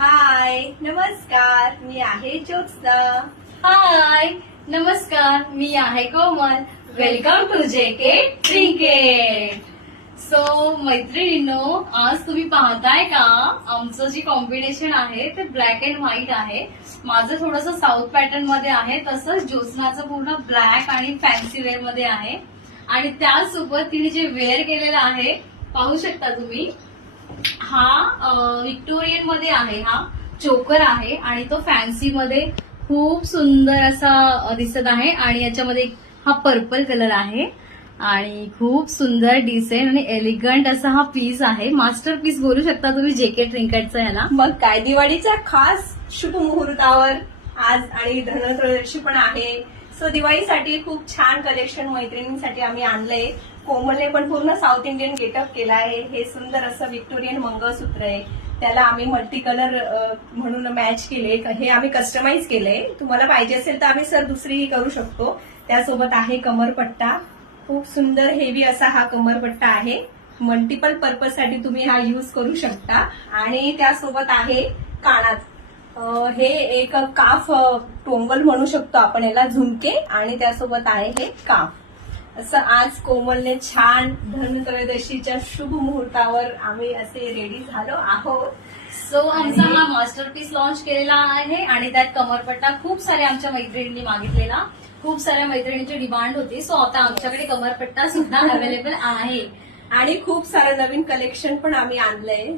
हाय नमस्कार, मी आहे ज्योत्स्ना. हाय नमस्कार, मी आहे Komal. Welcome to JK trinket. So मैत्रिणींनो, आज तुम्ही पाहताय का आमचं जे कॉम्बिनेशन आहे ते ब्लॅक अँड व्हाईट आहे. माझं थोडंसं साऊथ पॅटर्न मध्ये आहे, तसंच ज्योत्स्नाचं पूर्ण ब्लॅक आणि फॅन्सी वेअर मध्ये आहे. आणि त्यासोबत तिने जे वेअर केलेलं आहे पाहू शकता तुम्ही. हा विक्टोरियन मध्ये आहे, हा चोकर आहे आणि तो फॅन्सी मध्ये खूप सुंदर असा दिसत आहे. आणि याच्यामध्ये हा पर्पल कलर आहे आणि खूप सुंदर डिसेंट आणि एलिगंट असा हा पीस आहे. मास्टर पीस बोलू शकता तुम्ही जेके ट्रिंकेटचा ह्याला. मग काय, दिवाळीच्या खास शुभ मुहूर्तावर आज आणि धनत्रयोदशी पण आहे. सो दिवाळीसाठी खूप छान कलेक्शन मैत्रिणींसाठी आम्ही आणलंय. कोमलने पण पूर्ण साऊथ इंडियन गेटअप केला आहे. हे सुंदर असं विक्टोरियन मंगळसूत्र आहे, त्याला आम्ही मल्टी कलर म्हणून मॅच केले. हे आम्ही कस्टमाइज केलंय. तुम्हाला पाहिजे असेल तर आम्ही सर दुसरी करू शकतो. त्यासोबत आहे कमरपट्टा, खूप सुंदर हेवी असा हा कमरपट्टा आहे. मल्टिपल पर्पज साठी तुम्ही हा यूज करू शकता. आणि त्यासोबत आहे कानात हे एक काफ टोंगल म्हणू शकतो आपण याला, झुमके. आणि त्यासोबत आहे हे काफ. असं आज कोमलने छान धनत्रयोदशीच्या शुभ मुहूर्तावर आम्ही असे रेडी झालो आहोत. सो आमचा हा मास्टरपीस लॉन्च केलेला आहे आणि त्यात कमरपट्टा खूप साऱ्या आमच्या मैत्रिणींनी मागितलेला, खूप साऱ्या मैत्रिणींची डिमांड होती. सो आता आमच्याकडे कमरपट्टा सुद्धा अवेलेबल आहे आणि खूप सारं नवीन कलेक्शन पण आम्ही आणलंय.